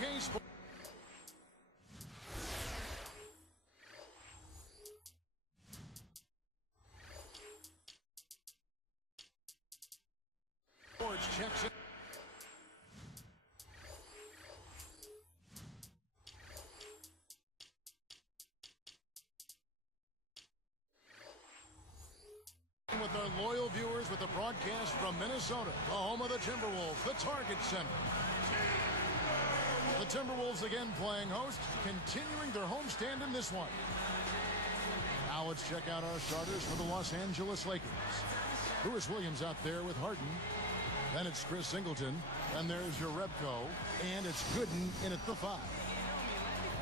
2K Sports. Checks it. With our loyal viewers with the broadcast from Minnesota, the home of the Timberwolves, the Target Center. The Timberwolves again playing host, continuing their homestand in this one. Now let's check out our starters for the Los Angeles Lakers. Lewis Williams out there with Harden. Then it's Chris Singleton. And there's Jerebko. And it's Gooden in at the 5.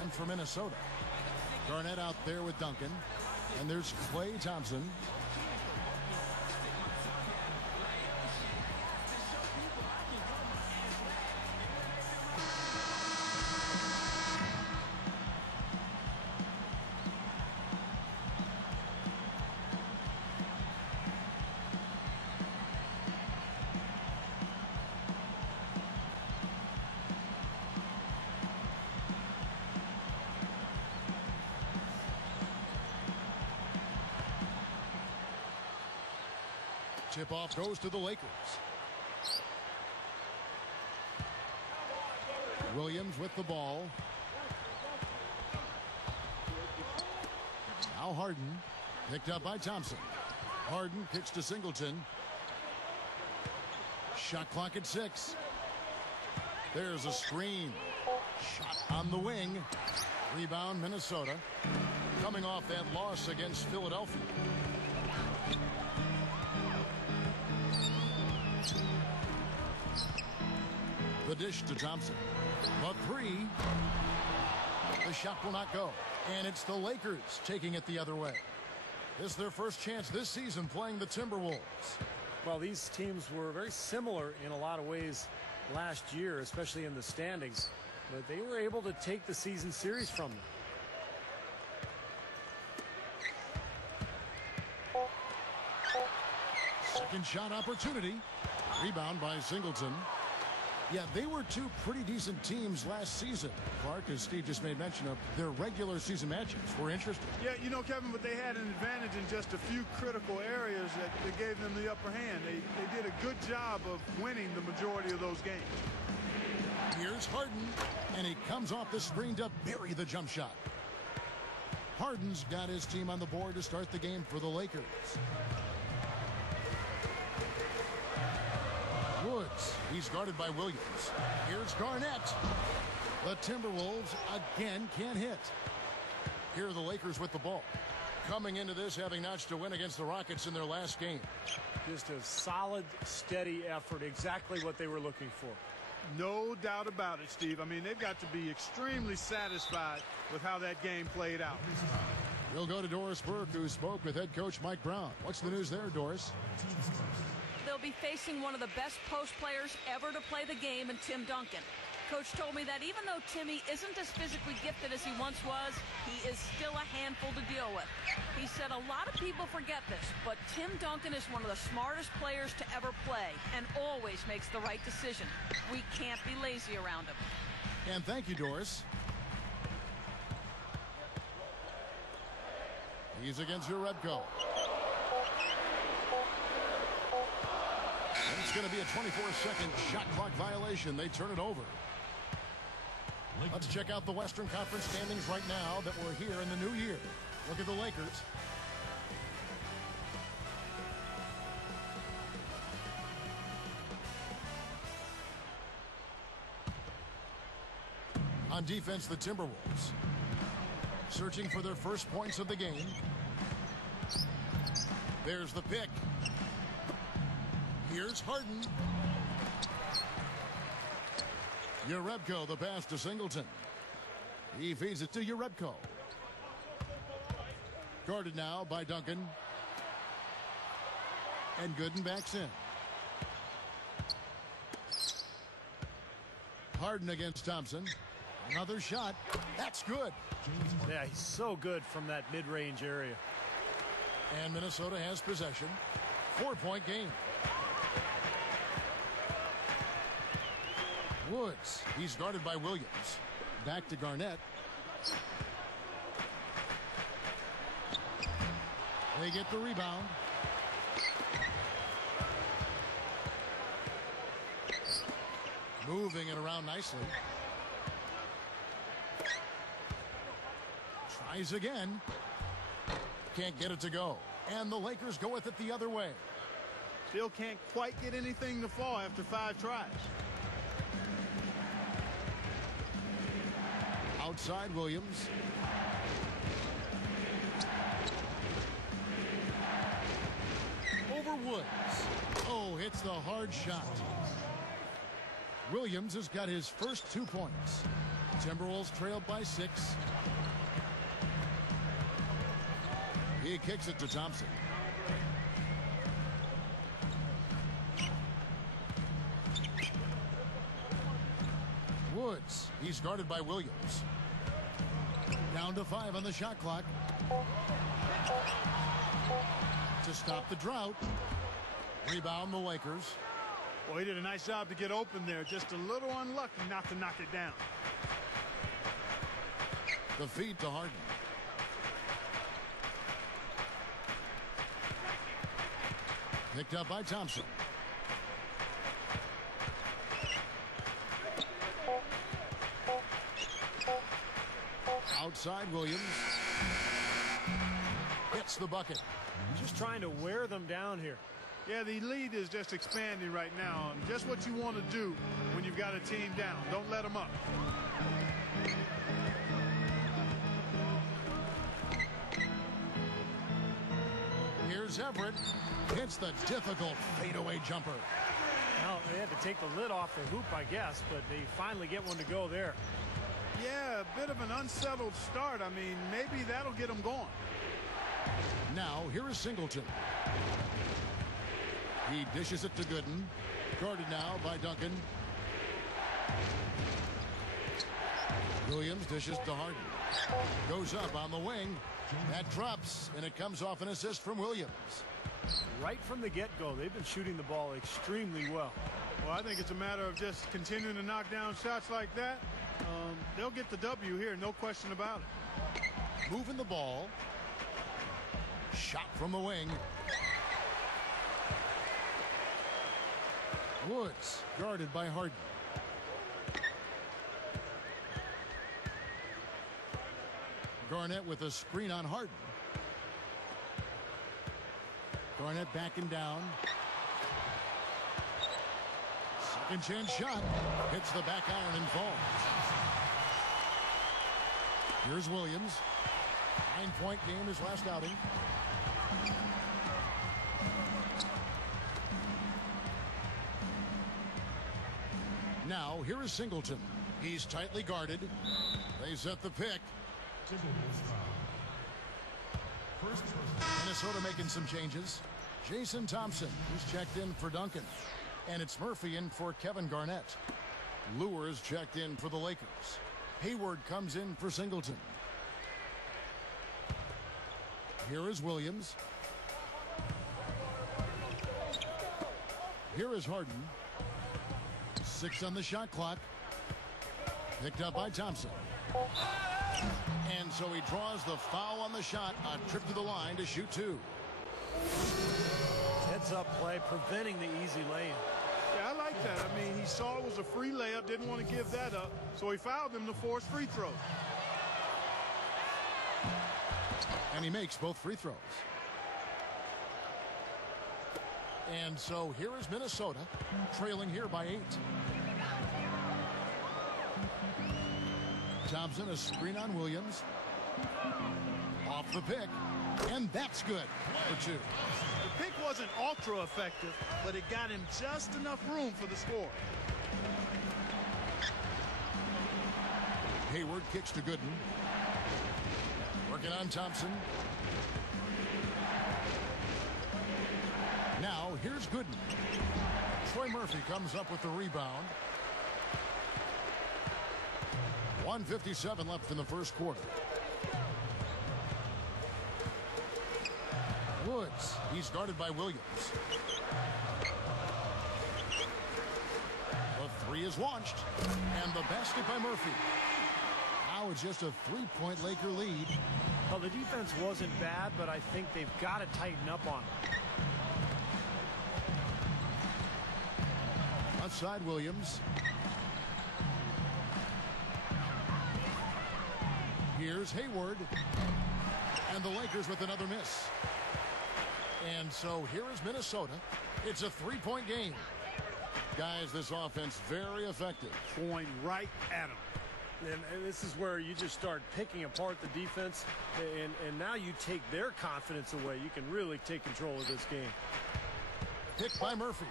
And for Minnesota, Garnett out there with Duncan. And there's Klay Thompson. Tip-off goes to the Lakers. Williams with the ball. Now Harden. Picked up by Thompson. Harden kicks to Singleton. Shot clock at 6. There's a screen. Shot on the wing. Rebound Minnesota. Coming off that loss against Philadelphia. The dish to Thompson. The 3. The shot will not go. And it's the Lakers taking it the other way. This is their first chance this season playing the Timberwolves. Well, these teams were very similar in a lot of ways last year, especially in the standings. But they were able to take the season series from them. Second shot opportunity. Rebound by Singleton. Yeah, they were two pretty decent teams last season. Clark, as Steve just made mention of, their regular season matches were interesting. Yeah, you know, Kevin, but they had an advantage in just a few critical areas that gave them the upper hand. They did a good job of winning the majority of those games. Here's Harden, and he comes off the screen to bury the jump shot. Harden's got his team on the board to start the game for the Lakers. Woods, he's guarded by Williams. Here's Garnett. The Timberwolves again can't hit. Here are the Lakers with the ball. Coming into this having notched a win against the Rockets in their last game. Just a solid, steady effort, exactly what they were looking for. No doubt about it, Steve. I mean, they've got to be extremely satisfied with how that game played out. We'll go to Doris Burke, who spoke with head coach Mike Brown. What's the news there, Doris? They'll be facing one of the best post players ever to play the game in Tim Duncan. Coach told me that even though Timmy isn't as physically gifted as he once was, he is still a handful to deal with. He said a lot of people forget this, but Tim Duncan is one of the smartest players to ever play and always makes the right decision. We can't be lazy around him. And thank you, Doris. He's against Jerebko. It's going to be a 24-second shot clock violation. They turn it over. Let's check out the Western Conference standings right now that we're here in the new year. Look at the Lakers. On defense, the Timberwolves. Searching for their first points of the game. There's the pick. Here's Harden. Jerebko, the pass to Singleton. He feeds it to Jerebko. Guarded now by Duncan. And Gooden backs in. Harden against Thompson. Another shot. That's good. Yeah, he's so good from that mid-range area. And Minnesota has possession. 4-point game. Woods. He's guarded by Williams. Back to Garnett. They get the rebound. Moving it around nicely. Tries again. Can't get it to go. And the Lakers go with it the other way. Still can't quite get anything to fall after 5 tries. Outside Williams. Over Woods. Oh, hits the hard shot. Williams has got his first 2 points. Timberwolves trailed by 6. He kicks it to Thompson. Woods. He's guarded by Williams. Down to 5 on the shot clock. To stop the drought. Rebound the Lakers. Well, he did a nice job to get open there. Just a little unlucky not to knock it down. The feed to Harden. Picked up by Thompson. Outside Williams. Hits the bucket. Just trying to wear them down here. Yeah, the lead is just expanding right now. Just what you want to do when you've got a team down. Don't let them up. Here's Everett. Hits the difficult fadeaway jumper. Well, they had to take the lid off the hoop, I guess, but they finally get one to go there. Yeah, a bit of an unsettled start. I mean, maybe that'll get them going. Now, here is Singleton. He dishes it to Gooden. Guarded now by Duncan. Williams dishes to Harden. Goes up on the wing. That drops, and it comes off an assist from Williams. Right from the get-go, they've been shooting the ball extremely well. Well, I think it's a matter of just continuing to knock down shots like that. They'll get the W here, no question about it. Moving the ball. Shot from the wing. Woods guarded by Harden. Garnett with a screen on Harden. Garnett backing down. Second chance shot. Hits the back iron and falls. Here's Williams. 9-point game his last outing. Now, here is Singleton. He's tightly guarded. They set the pick. Minnesota making some changes. Jason Thompson, who's checked in for Duncan. And it's Murphy in for Kevin Garnett. Lewis checked in for the Lakers. Hayward comes in for Singleton. Here is Williams. Here is Harden. 6 on the shot clock. Picked up by Thompson. And so he draws the foul on the shot. A trip to the line to shoot 2. Heads-up play, preventing the easy lay-in. Yeah, I like that. I mean, he saw it was a free layup, didn't want to give that up, so he fouled him to force free throws. And he makes both free throws. And so here is Minnesota, trailing here by 8. Thompson, a screen on Williams. Off the pick. And that's good for 2. The pick wasn't ultra effective, but it got him just enough room for the score. Hayward kicks to Gooden. Working on Thompson. Now here's Gooden. Troy Murphy comes up with the rebound. 1:57 left in the first quarter. Woods. He's guarded by Williams. The Three is launched. And the basket by Murphy. Now it's just a three-point Laker lead. Well, the defense wasn't bad, but I think they've got to tighten up on it. Outside Williams. Here's Hayward. And the Lakers with another miss. And so here is Minnesota. It's a three-point game. Guys, this offense very effective. Going right at them. And this is where you just start picking apart the defense, and now you take their confidence away. You can really take control of this game. Picked by Murphy.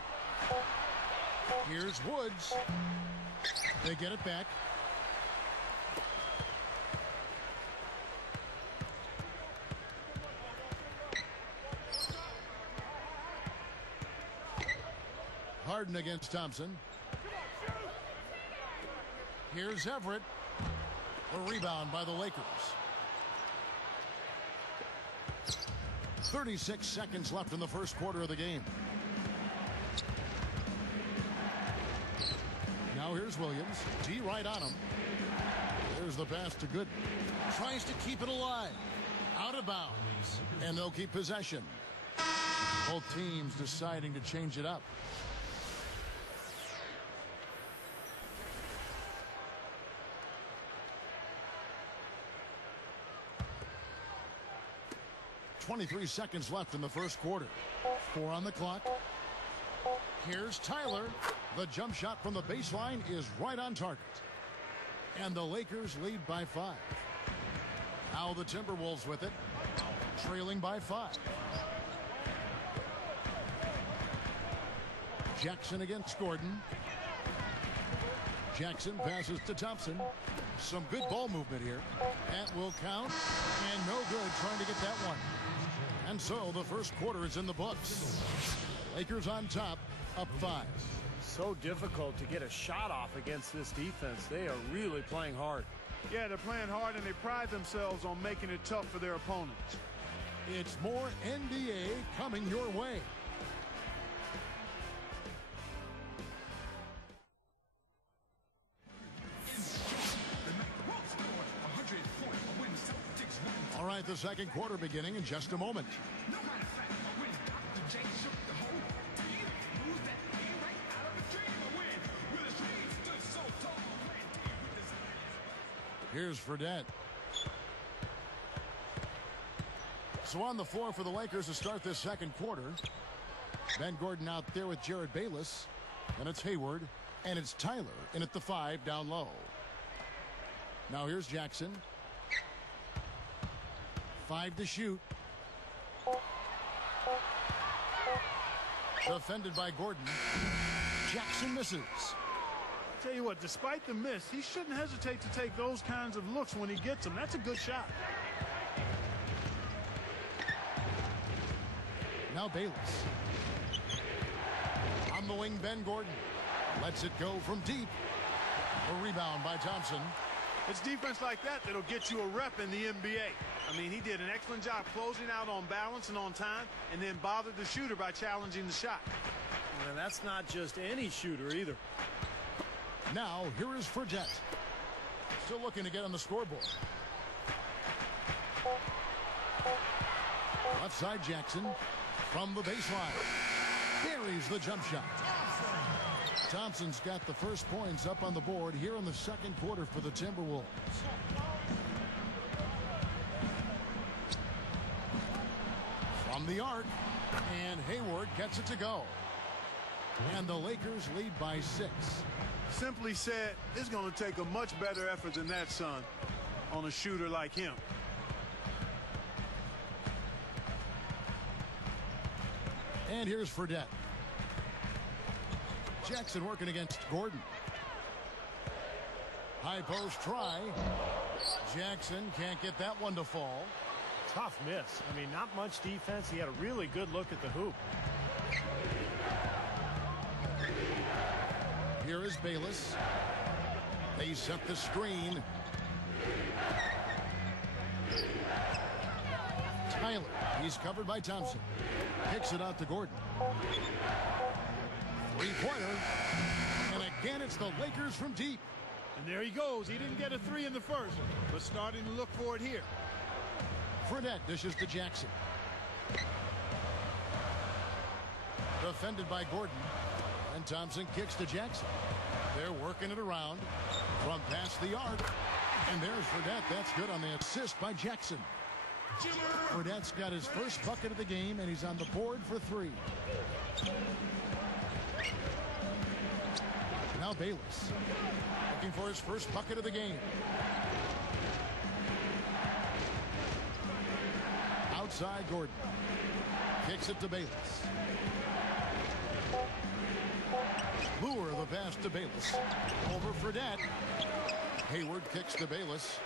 Here's Woods. They get it back. Harden against Thompson. Here's Everett. A rebound by the Lakers. 36 seconds left in the first quarter of the game. Now here's Williams. D right on him. There's the pass to Gooden. Tries to keep it alive. Out of bounds. And they'll keep possession. Both teams deciding to change it up. .23 seconds left in the first quarter. 4 on the clock. Here's Tyler. The jump shot from the baseline is right on target. And the Lakers lead by 5. Now the Timberwolves with it. Trailing by 5. Jackson against Gordon. Jackson passes to Thompson. Some good ball movement here. That will count. And no good trying to get that one. And so the first quarter is in the books. Lakers on top, up 5. So difficult to get a shot off against this defense. They are really playing hard. Yeah, they're playing hard, and they pride themselves on making it tough for their opponents. It's more NBA coming your way. All right, the second quarter beginning in just a moment. Here's Fredette. So on the floor for the Lakers to start this second quarter. Ben Gordon out there with Jared Bayless. And it's Hayward. And it's Tyler in at the 5 down low. Now here's Jackson. 5 to shoot. Defended by Gordon. Jackson misses. Tell you what, despite the miss, he shouldn't hesitate to take those kinds of looks when he gets them. That's a good shot. Now Bayless. On the wing, Ben Gordon. Lets it go from deep. A rebound by Thompson. It's defense like that that'll get you a rep in the NBA. I mean, he did an excellent job closing out on balance and on time, and then bothered the shooter by challenging the shot. And that's not just any shooter either. Now, here is Fredette. Still looking to get on the scoreboard. Left side Jackson from the baseline. Buries the jump shot. Thompson's got the first points up on the board here in the second quarter for the Timberwolves. From the arc, and Hayward gets it to go. And the Lakers lead by 6. Simply said, it's going to take a much better effort than that, son, on a shooter like him. And here's Fredette. Jackson working against Gordon. High post try. Jackson can't get that one to fall. Tough miss. I mean, not much defense. He had a really good look at the hoop. Here is Bayless. They set the screen. Tyler, he's covered by Thompson. Kicks it out to Gordon. Three-pointer. And it Again, it's the Lakers from deep. And there he goes. He didn't get a three in the first, but starting to look for it here. Fredette dishes to Jackson. Defended by Gordon. And Thompson kicks to Jackson. They're working it around from past the arc. And there's Fredette. That's good on the assist by Jackson. Fredette's got his first bucket of the game, and he's on the board for three. Now Bayless looking for his first bucket of the game. Outside Gordon. Kicks it to Bayless. Lure the pass to Bayless. Over Fredette. Hayward kicks to Bayless.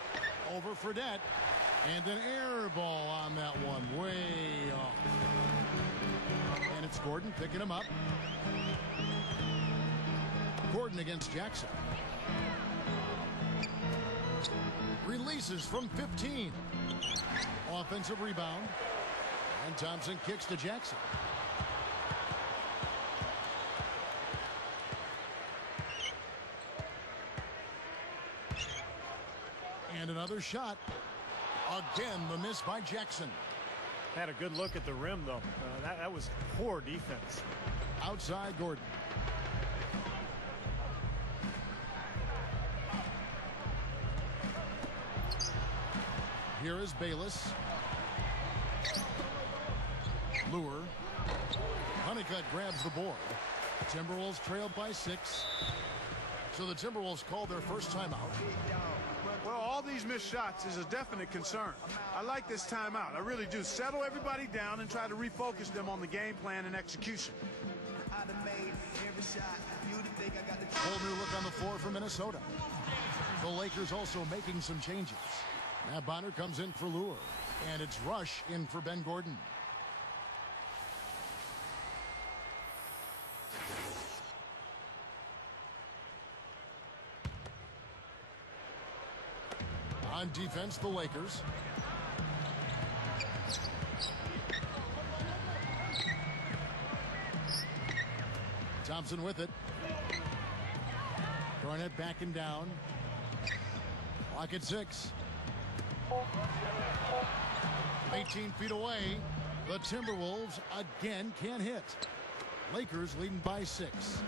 Over Fredette. And an air ball on that one. Way off. And it's Gordon picking him up. Gordon against Jackson. Releases from 15. Offensive rebound. And Thompson kicks to Jackson. And another shot. Again, the miss by Jackson. Had a good look at the rim, though. That was poor defense. Outside Gordon. Here is Bayless. Lure. Honeycutt grabs the board. Timberwolves trailed by 6. So the Timberwolves called their first timeout. Well, all these missed shots is a definite concern. I like this timeout. I really do. Settle everybody down and try to refocus them on the game plan and execution. Whole new look on the floor for Minnesota. The Lakers also making some changes. Now Bonner comes in for Lure. And it's Rush in for Ben Gordon. On defense, the Lakers. Thompson with it. Garnett backing down. Clock at 6. 18 feet away. The Timberwolves again can't hit. Lakers leading by 6.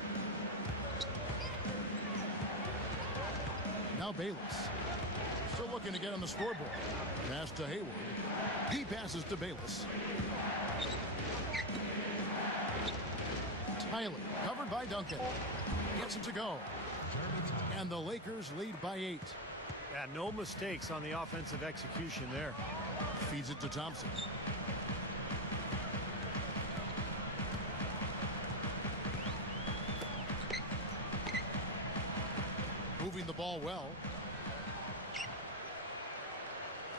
Now Bayless. Still looking to get on the scoreboard. Pass to Hayward. He passes to Bayless. Tyler, covered by Duncan. Gets it to go. And the Lakers lead by 8. Yeah, no mistakes on the offensive execution there. Feeds it to Thompson. Moving the ball well.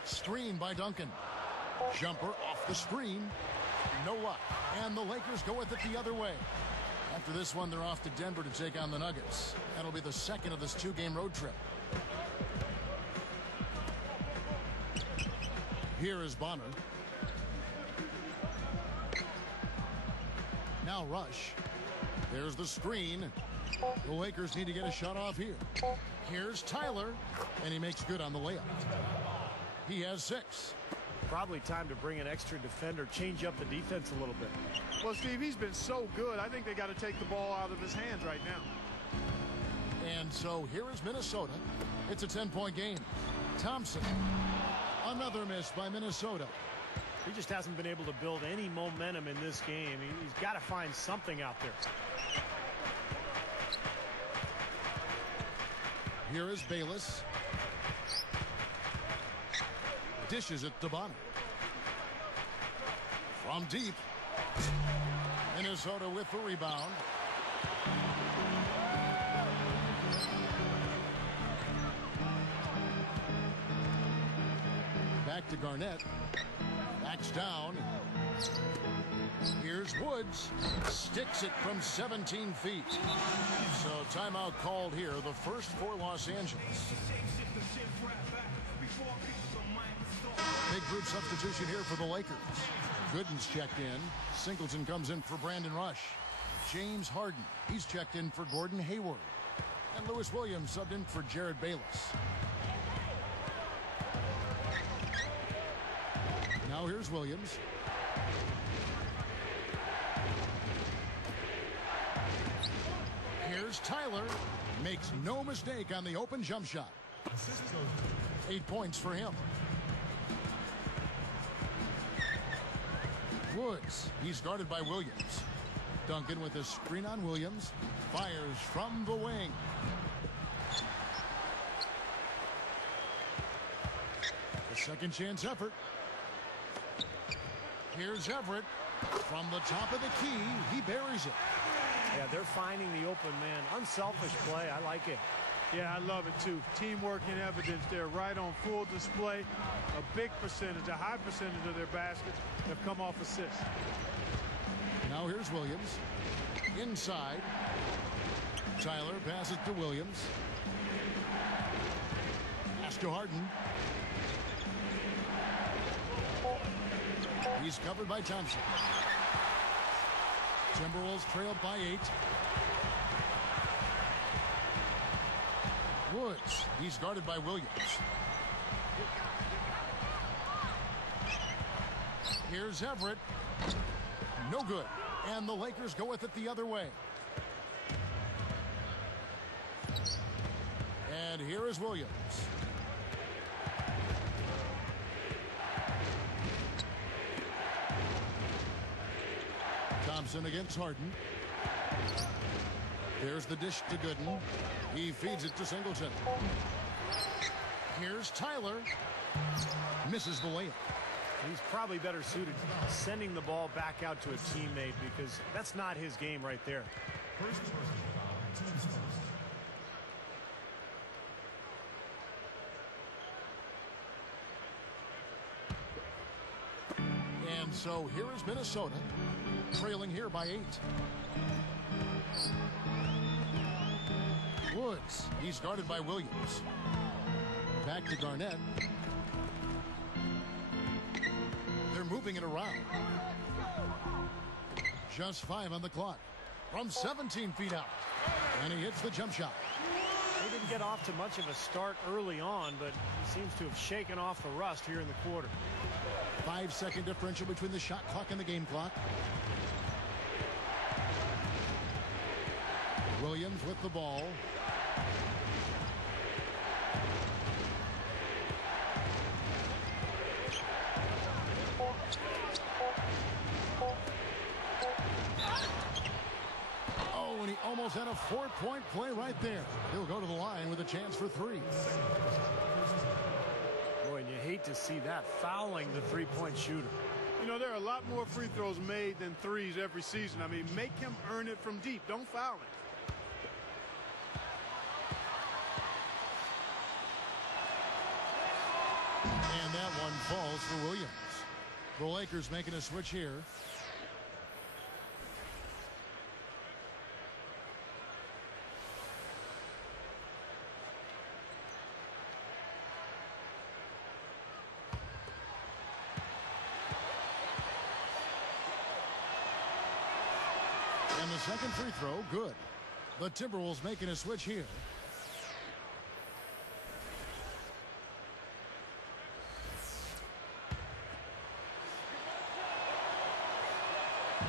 Screen by Duncan. Jumper off the screen. No luck. And the Lakers go with it the other way. After this one, they're off to Denver to take on the Nuggets. That'll be the second of this 2-game road trip. Here is Bonner. Now Rush. There's the screen. The Lakers need to get a shot off here. Here's Tyler. And he makes good on the layup. He has 6. Probably time to bring an extra defender, change up the defense a little bit. Well, Steve, he's been so good. I think they got to take the ball out of his hands right now. And so here is Minnesota. It's a 10-point game. Thompson. Another miss by Minnesota. He just hasn't been able to build any momentum in this game. He's got to find something out there. Here is Bayless. Dishes it to Bonner. From deep. Minnesota with the rebound. Back to Garnett. Backs down. Here's Woods. Sticks it from 17 feet. So timeout called here. The first for Los Angeles. Big group substitution here for the Lakers. Gooden's checked in. Singleton comes in for Brandon Rush. James Harden. He's checked in for Gordon Hayward. And Lewis Williams subbed in for Jared Bayless. Now here's Williams. Here's Tyler. Makes no mistake on the open jump shot. 8 points for him. Woods. He's guarded by Williams. Duncan with a screen on Williams. Fires from the wing. A second chance effort. Here's Everett. From the top of the key, he buries it. Yeah, they're finding the open man. Unselfish play. I like it. Yeah, I love it too. Teamwork in evidence there, right on full display. A big percentage, a high percentage of their baskets have come off assists. Now here's Williams. Inside. Tyler passes to Williams. Pass to Harden. He's covered by Thompson. Timberwolves trailed by 8. Woods. He's guarded by Williams. Here's Everett. No good. And the Lakers go with it the other way. And here is Williams. Thompson against Harden. There's the dish to Gooden. He feeds it to Singleton. Here's Tyler. Misses the layup. He's probably better suited sending the ball back out to a teammate because that's not his game right there. And so here is Minnesota, trailing here by 8. Woods. He's guarded by Williams. Back to Garnett. They're moving it around. Just 5 on the clock. From 17 feet out. And he hits the jump shot. He didn't get off to much of a start early on, but he seems to have shaken off the rust here in the quarter. 5-second differential between the shot clock and the game clock. Williams with the ball. Oh, and he almost had a 4-point play right there. He'll go to the line with a chance for 3. Boy, and you hate to see that, fouling the three-point shooter. You know, there are a lot more free throws made than threes every season. I mean, make him earn it from deep. Don't foul him. And that one falls for Williams. The Lakers making a switch here. And the second free throw, good. The Timberwolves making a switch here.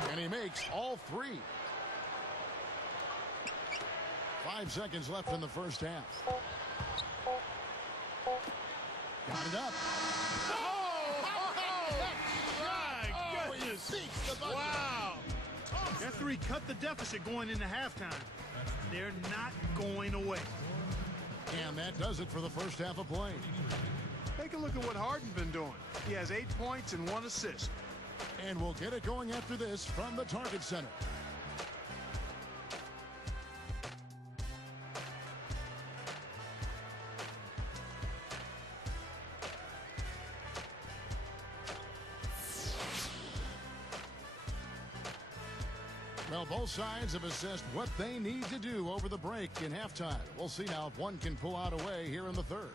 And he makes all 3. 5 seconds left in the first half. Got it up. My goodness. Wow. That 3 cut the deficit going into halftime. They're not going away. And that does it for the first half of play. Take a look at what Harden's been doing. He has 8 points and 1 assist. And we'll get it going after this from the Target Center. Well, both sides have assessed what they need to do over the break in halftime. We'll see now if one can pull out a way here in the third.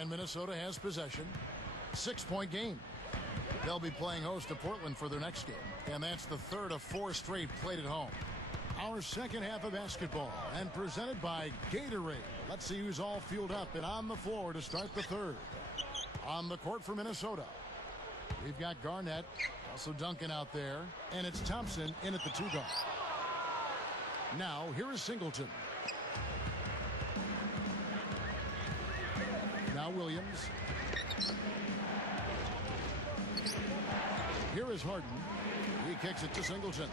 And Minnesota has possession. 6-point game. They'll be playing host to Portland for their next game, and that's the third of 4 straight played at home. Our second half of basketball, and presented by Gatorade. Let's see who's all fueled up and on the floor to start the third. On the court for Minnesota, we've got Garnett, also Duncan out there, and it's Thompson in at the 2 guard. Now, here is Singleton. Now Williams. Here is Harden. He kicks it to Singleton.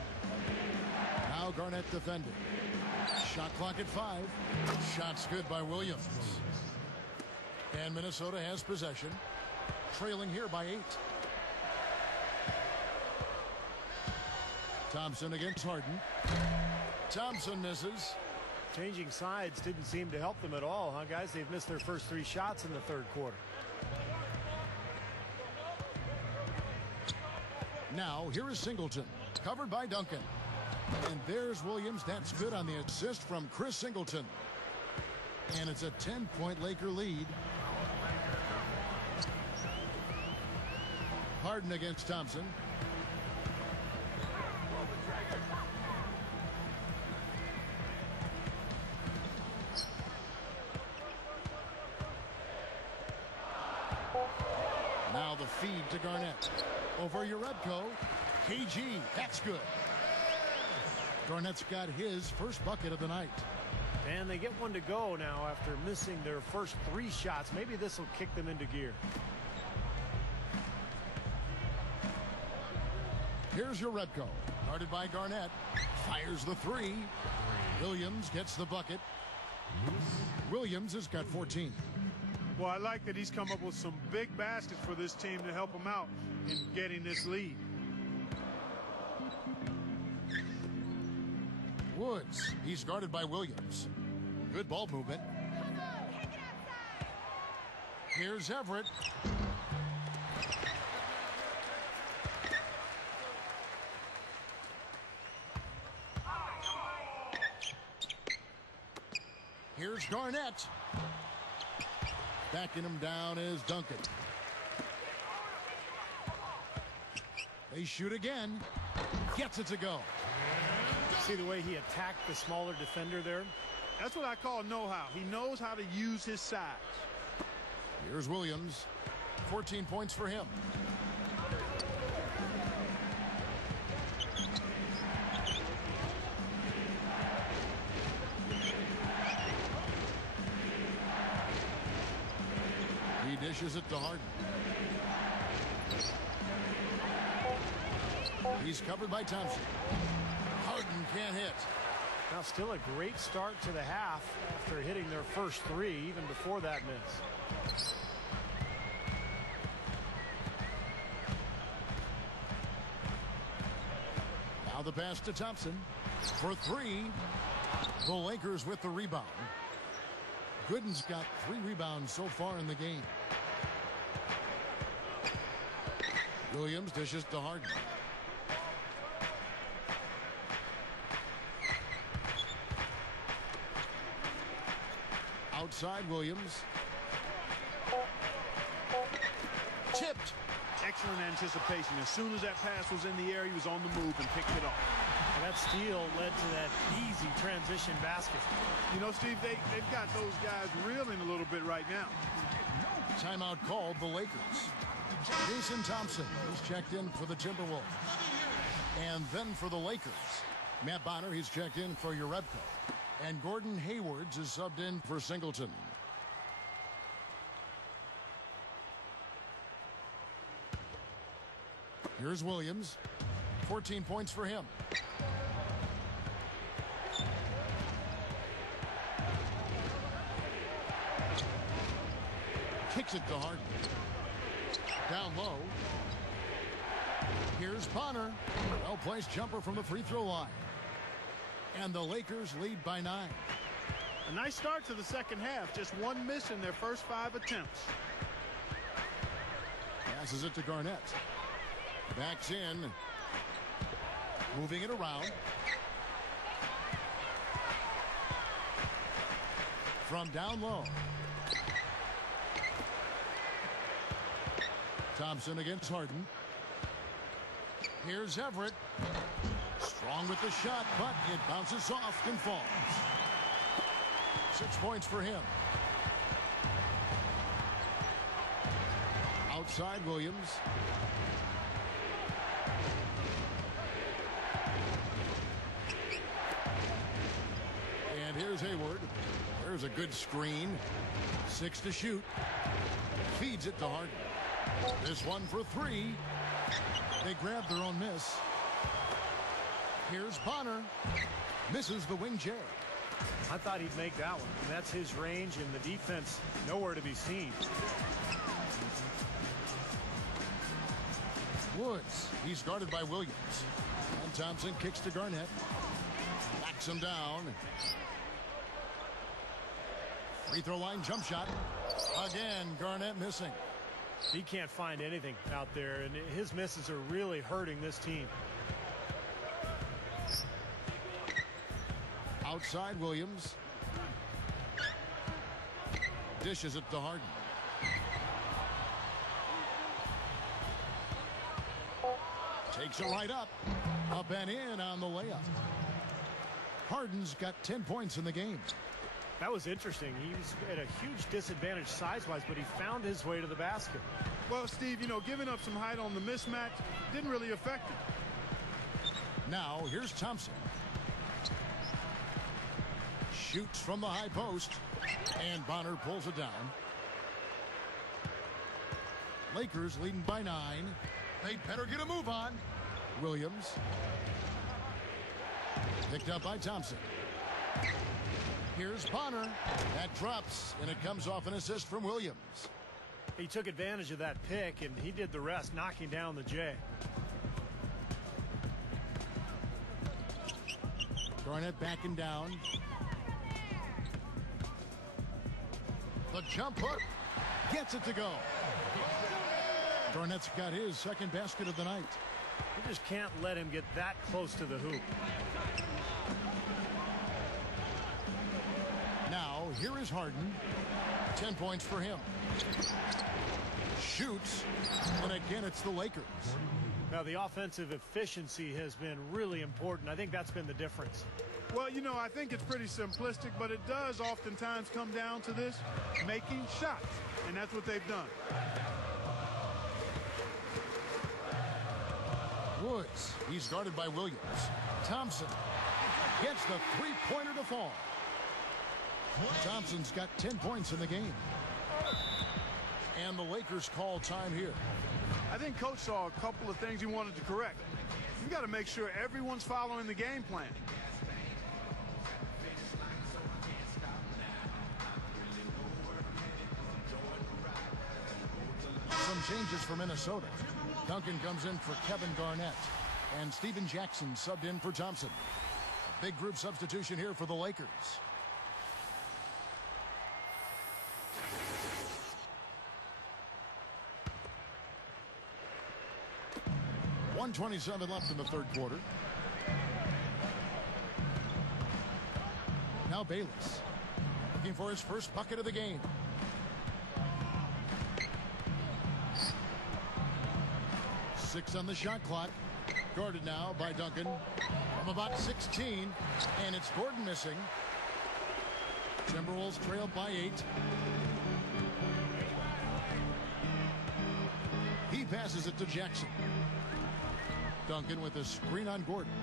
Now Garnett defending. Shot clock at 5. Shots good by Williams. And Minnesota has possession. Trailing here by 8. Thompson against Harden. Thompson misses. Changing sides didn't seem to help them at all, huh, guys? They've missed their first 3 shots in the third quarter. Now, here is Singleton, covered by Duncan. And there's Williams. That's good on the assist from Chris Singleton. And it's a 10-point Laker lead. Harden against Thompson. Now the feed to Garnett. Over Urebko. KG. That's good. Garnett's got his first bucket of the night. And they get one to go now after missing their first 3 shots. Maybe this will kick them into gear. Here's Urebko. Guarded by Garnett. Fires the 3. Williams gets the bucket. Williams has got 14. Well, I like that he's come up with some big baskets for this team to help him out in getting this lead. Woods. He's guarded by Williams. Good ball movement. Here's Everett. Here's Garnett. Backing him down is Duncan. They shoot again. Gets it to go. See the way he attacked the smaller defender there? That's what I call know-how. He knows how to use his size. Here's Williams. 14 points for him. He dishes it to Harden. He's covered by Thompson. Harden can't hit. Now still a great start to the half after hitting their first 3 even before that miss. Now the pass to Thompson for 3. The Lakers with the rebound. Gooden's got 3 rebounds so far in the game. Williams dishes to Harden. Outside Williams. Tipped. Excellent anticipation. As soon as that pass was in the air, he was on the move and picked it up. That steal led to that easy transition basket. You know, Steve, they've got those guys reeling a little bit right now. Timeout called the Lakers. Jason Thompson is checked in for the Timberwolves. And then for the Lakers, Matt Bonner, he's checked in for Urebko. And Gordon Haywards is subbed in for Singleton. Here's Williams. 14 points for him. Kicks it to Harden. Down low. Here's Bonner. Well-placed jumper from the free throw line. And the Lakers lead by 9. A nice start to the second half. Just 1 miss in their first 5 attempts. Passes it to Garnett. Backs in. Moving it around. From down low. Thompson against Harden. Here's Everett. Strong with the shot, but it bounces soft and falls. 6 points for him. Outside Williams. And here's Hayward. There's a good screen. 6 to shoot. Feeds it to Harden. This one for 3. They grab their own miss. Here's Bonner. Misses the wing J. I thought he'd make that one. And that's his range, and the defense nowhere to be seen. Woods. He's guarded by Williams. And Thompson kicks to Garnett. Backs him down. Free throw line jump shot. Again, Garnett missing. He can't find anything out there, and his misses are really hurting this team. Outside Williams. Dishes it to Harden. Takes it right up. Up and in on the layup. Harden's got 10 points in the game. That was interesting. He was at a huge disadvantage size-wise, but he found his way to the basket. Well, Steve, you know, giving up some height on the mismatch didn't really affect him. Now, here's Thompson. Shoots from the high post. And Bonner pulls it down. Lakers leading by 9. They'd better get a move on. Williams. Picked up by Thompson. Here's Bonner. That drops, and it comes off an assist from Williams. He took advantage of that pick, and he did the rest, knocking down the J. Garnett backing down. The jump hook. Gets it to go. Garnett's got his second basket of the night. You just can't let him get that close to the hoop. Now, here is Harden. 10 points for him. Shoots. And again, it's the Lakers. Now, the offensive efficiency has been really important. I think that's been the difference. Well, you know, I think it's pretty simplistic, but it does oftentimes come down to this, making shots. And that's what they've done. Woods. He's guarded by Williams. Thompson gets the three-pointer to fall. Thompson's got 10 points in the game. And the Lakers call time here. I think Coach saw a couple of things he wanted to correct. You got to make sure everyone's following the game plan. Some changes for Minnesota. Duncan comes in for Kevin Garnett. And Steven Jackson subbed in for Thompson. A big group substitution here for the Lakers. .127 left in the third quarter. Now Bayless. Looking for his first bucket of the game. Six on the shot clock. Guarded now by Duncan from about 16. And it's Gordon missing. Timberwolves trail by 8. He passes it to Jackson. Duncan with a screen on Gordon.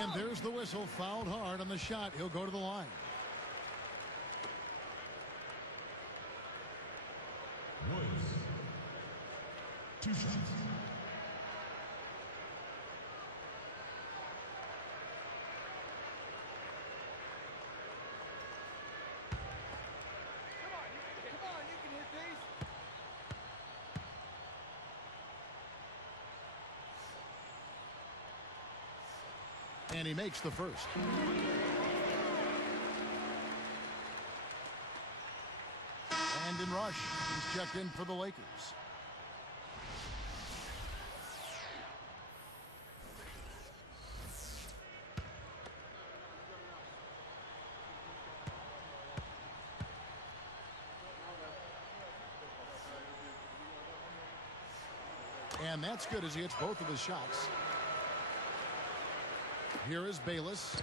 And there's the whistle. Fouled hard on the shot. He'll go to the line. Woods. 2 shots. Come on, you can hit these. And he makes the first. And in rush, he's checked in for the Lakers. And that's good as he hits both of his shots. Here is Bayless.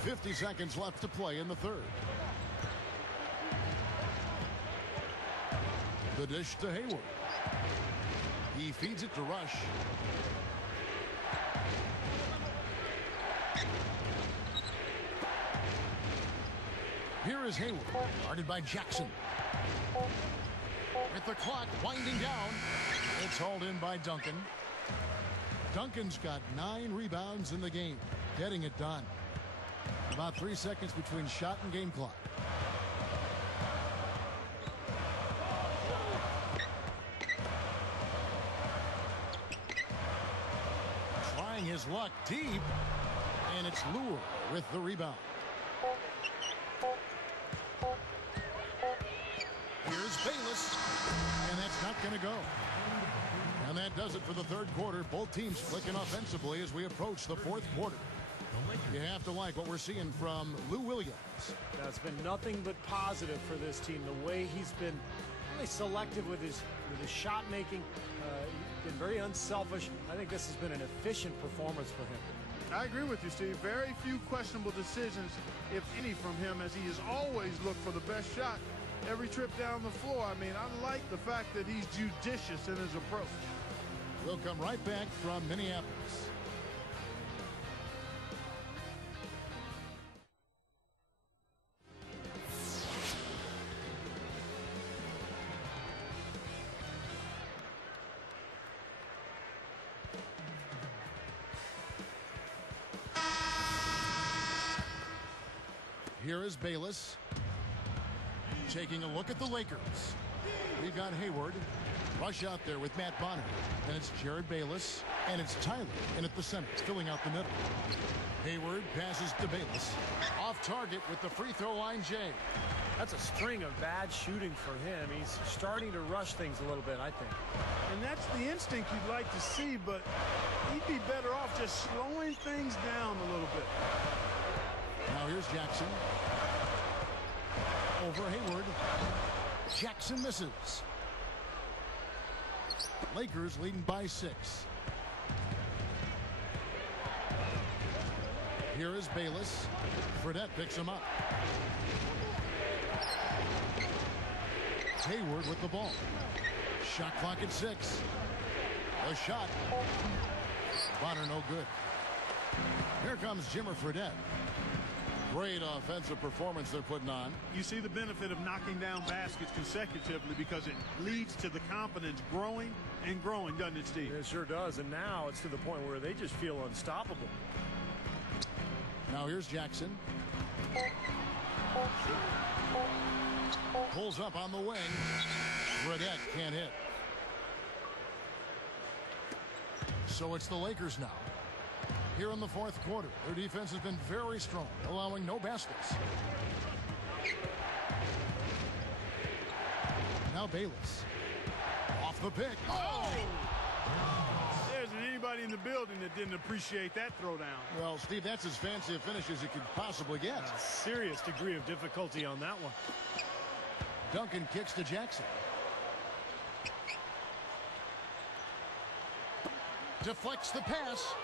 50 seconds left to play in the third. The dish to Hayward. He feeds it to Rush. Here is Hayward, guarded by Jackson. With the clock winding down, it's hauled in by Duncan. Duncan's got 9 rebounds in the game, getting it done. About 3 seconds between shot and game clock. Trying his luck deep, and it's Lure with the rebound. Here's Bayless, and that's not going to go. And that does it for the third quarter. Both teams clicking offensively as we approach the fourth quarter. You have to like what we're seeing from Lou Williams. That's been nothing but positive for this team. The way he's been really selective with his shot making, been very unselfish. I think this has been an efficient performance for him. I agree with you, Steve. Very few questionable decisions, if any, from him, as he has always looked for the best shot every trip down the floor. I mean, I like the fact that he's judicious in his approach. We'll come right back from Minneapolis. Here is Bayless. Taking a look at the Lakers. We've got Hayward. Rush out there with Matt Bonner. And it's Jared Bayless. And it's Tyler in at the center, filling out the middle. Hayward passes to Bayless. Off target with the free throw line, Jay. That's a string of bad shooting for him. He's starting to rush things a little bit, I think. And that's the instinct you'd like to see, but he'd be better off just slowing things down a little bit. Now here's Jackson. Over Hayward. Jackson misses. Lakers leading by 6. Here is Bayless. Fredette picks him up. Hayward with the ball. Shot clock at 6. A shot. Bonner no good. Here comes Jimmer Fredette. Great offensive performance they're putting on. You see the benefit of knocking down baskets consecutively because it leads to the confidence growing and growing, doesn't it, Steve? It sure does, and now it's to the point where they just feel unstoppable. Now here's Jackson. Pulls up on the wing. Fredette can't hit. So it's the Lakers now. Here in the fourth quarter, their defense has been very strong, allowing no baskets. Now Bayless. Off the pick. Oh! There isn't anybody in the building that didn't appreciate that throwdown. Well, Steve, that's as fancy a finish as you could possibly get. A serious degree of difficulty on that one. Duncan kicks to Jackson. Deflects the pass.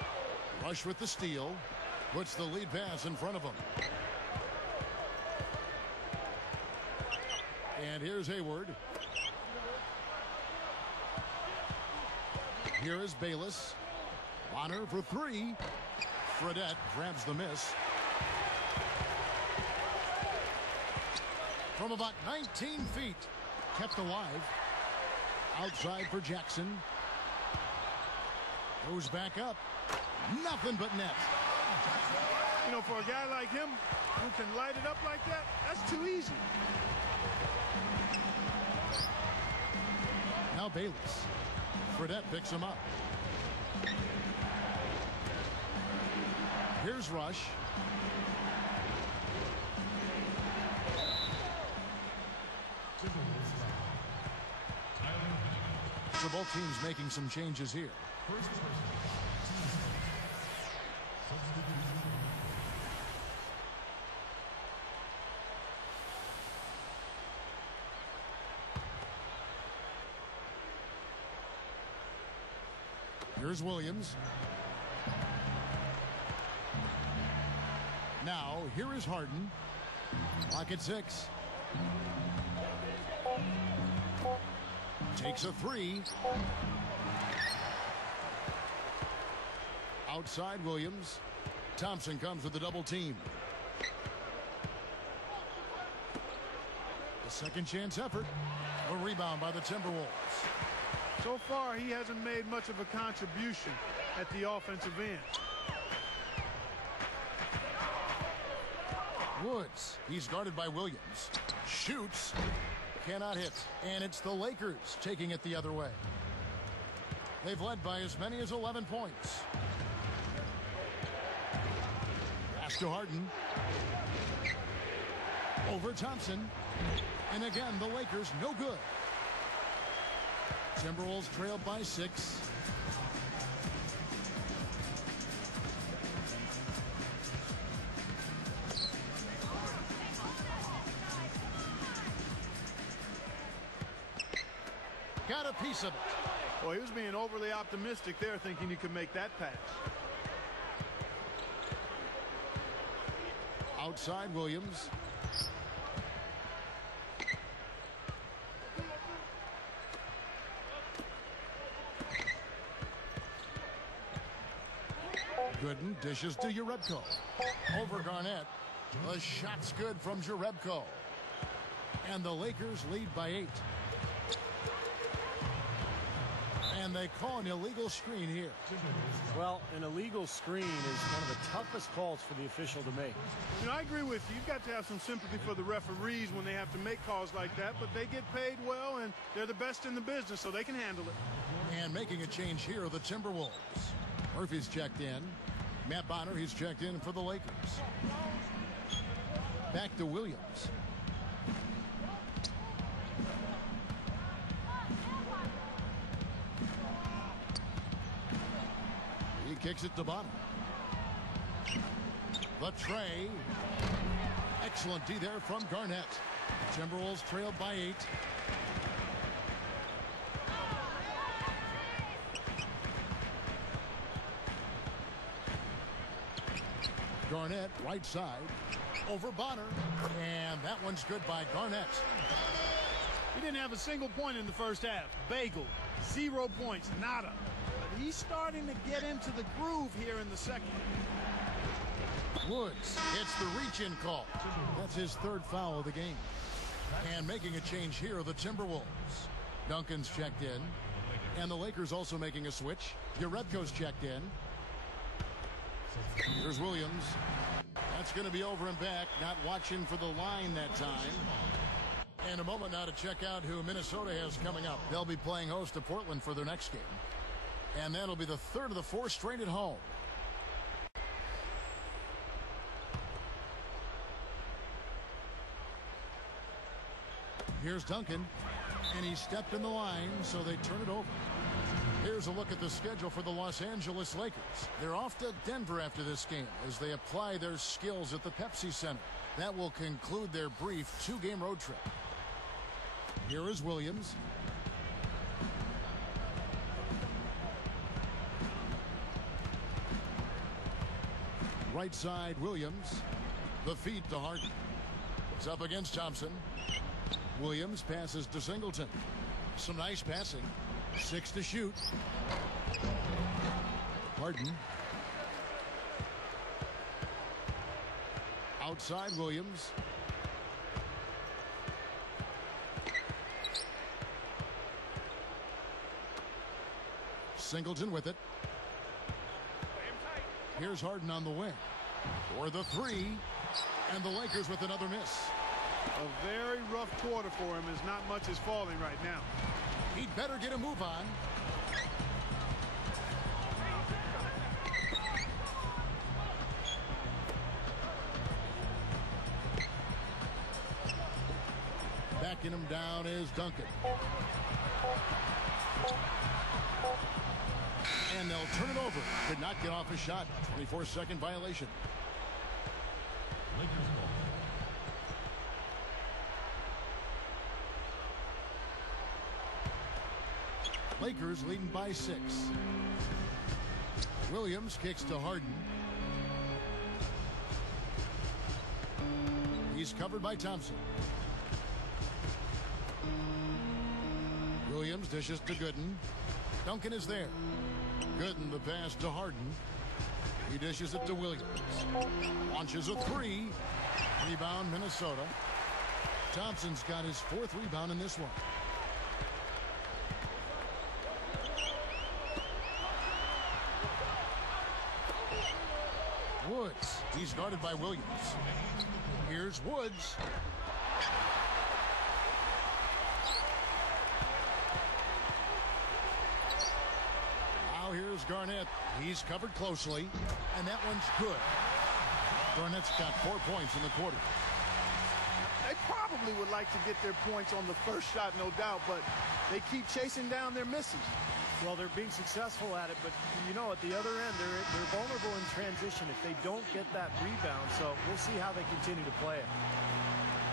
Rush with the steal. Puts the lead pass in front of him. And here's Hayward. Here is Bayless. Bonner for 3. Fredette grabs the miss. From about 19 feet. Kept alive. Outside for Jackson. Goes back up. Nothing but net. You know, for a guy like him who can light it up like that, that's too easy. Now Bayless. Fredette picks him up. Here's Rush. So both teams making some changes here. First person. Substitution. Here's Williams. Now, here is Harden. Clock at 6. Takes a 3. Outside Williams. Thompson comes with the double team. The second chance effort. A rebound by the Timberwolves. So far, he hasn't made much of a contribution at the offensive end. Woods. He's guarded by Williams. Shoots. Cannot hit. And it's the Lakers taking it the other way. They've led by as many as 11 points. Pass to Harden. Over Thompson. And again, the Lakers no good. Timberwolves trailed by 6. Got a piece of it. Well, he was being overly optimistic there, thinking he could make that pass. Outside Williams. Gooden dishes to Jerebko. Over Garnett. The shot's good from Jerebko. And the Lakers lead by 8. And they call an illegal screen here. Well, an illegal screen is one of the toughest calls for the official to make. You know, I agree with you. You've got to have some sympathy for the referees when they have to make calls like that, but they get paid well, and they're the best in the business, so they can handle it. And making a change here are the Timberwolves. Murphy's checked in. Matt Bonner, he's checked in for the Lakers. Back to Williams. He kicks it to Bonner. The tray. Excellent D there from Garnett. Timberwolves trailed by 8. Garnett, right side, over Bonner, and that one's good by Garnett. He didn't have a single point in the first half. Bagel, 0 points, nada. But he's starting to get into the groove here in the second. Woods hits the reach-in call. That's his 3rd foul of the game. And making a change here are the Timberwolves. Duncan's checked in, and the Lakers also making a switch. Jerebko's checked in. Here's Williams. That's going to be over and back. Not watching for the line that time. And a moment now to check out who Minnesota has coming up. They'll be playing host to Portland for their next game. And that'll be the 3rd of the 4 straight at home. Here's Duncan. And he stepped in the line, so they turn it over. Here's a look at the schedule for the Los Angeles Lakers. They're off to Denver after this game as they apply their skills at the Pepsi Center. That will conclude their brief 2-game road trip. Here is Williams. Right side, Williams. The feed to Harden. It's up against Thompson. Williams passes to Singleton. Some nice passing. 6 to shoot. Harden. Outside Williams. Singleton with it. Here's Harden on the wing. For the 3. And the Lakers with another miss. A very rough quarter for him as not much is falling right now. He'd better get a move on. Backing him down is Duncan. And they'll turn it over. Could not get off a shot. 24-second violation. Lakers ball. Lakers leading by 6. Williams kicks to Harden. He's covered by Thompson. Williams dishes to Gooden. Duncan is there. Gooden the pass to Harden. He dishes it to Williams. Launches a 3. Rebound Minnesota. Thompson's got his 4th rebound in this one. Woods. He's guarded by Williams. Here's Woods. Now here's Garnett. He's covered closely, and that one's good. Garnett's got 4 points in the quarter. They probably would like to get their points on the first shot, no doubt, but they keep chasing down their misses. Well, they're being successful at it, but you know, at the other end, they're vulnerable in transition if they don't get that rebound. So we'll see how they continue to play it.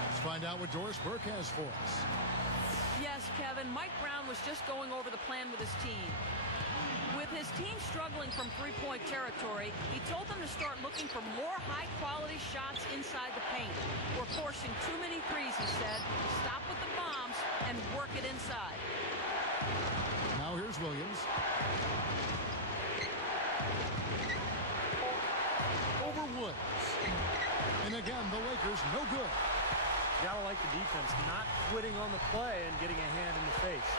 Let's find out what Doris Burke has for us. Yes, Kevin, Mike Brown was just going over the plan with his team. With his team struggling from three-point territory, he told them to start looking for more high-quality shots inside the paint. We're forcing too many threes, he said. Stop with the bombs and work it inside. Now here's Williams. Over Woods. And again, the Lakers no good. Gotta like the defense, not quitting on the play and getting a hand in the face.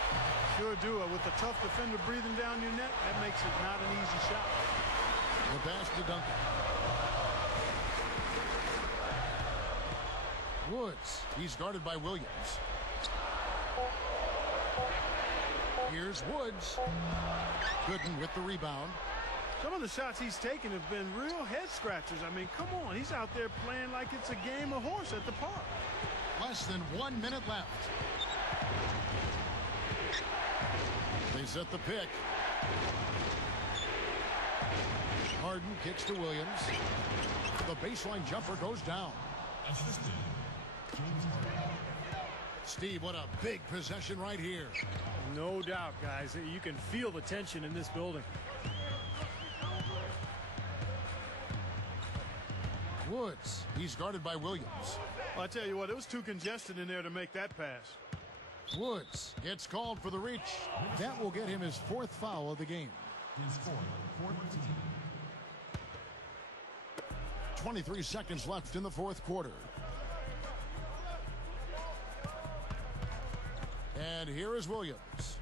Sure do. With a tough defender breathing down your neck, that makes it not an easy shot. The pass to Duncan. Woods. He's guarded by Williams. Here's Woods. Gooden with the rebound. Some of the shots he's taken have been real head scratchers. I mean, come on. He's out there playing like it's a game of horse at the park. Less than 1 minute left. They set the pick. Harden kicks to Williams. The baseline jumper goes down. Assistant, James Harden. Steve, what a big possession right here. No doubt, guys. You can feel the tension in this building. Woods. He's guarded by Williams. Well, I tell you what, it was too congested in there to make that pass. Woods gets called for the reach. That will get him his 4th foul of the game. His 4th team. 23 seconds left in the 4th quarter. And here is Williams.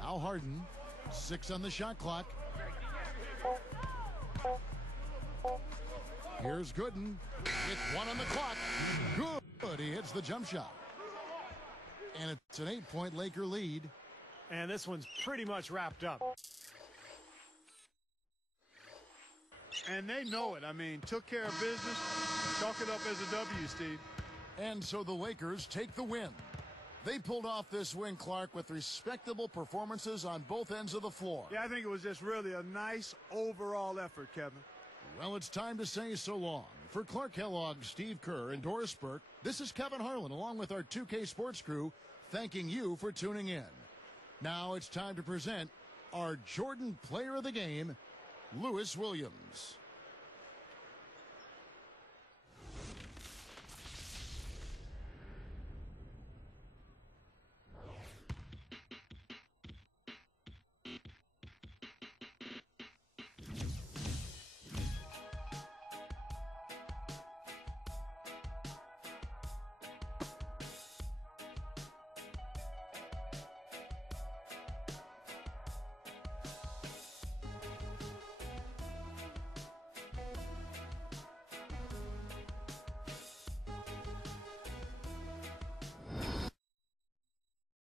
Now Harden. 6 on the shot clock. Here's Gooden. With 1 on the clock. Good. He hits the jump shot. And it's an 8-point Laker lead. And this one's pretty much wrapped up. And they know it. I mean, took care of business. Chalk it up as a W, Steve. And so the Lakers take the win. They pulled off this win, Clark, with respectable performances on both ends of the floor. Yeah, I think it was just really a nice overall effort, Kevin. Well, it's time to say so long. For Clark Kellogg, Steve Kerr, and Doris Burke, this is Kevin Harlan, along with our 2K Sports crew, thanking you for tuning in. Now it's time to present our Jordan Player of the Game, Lewis Williams.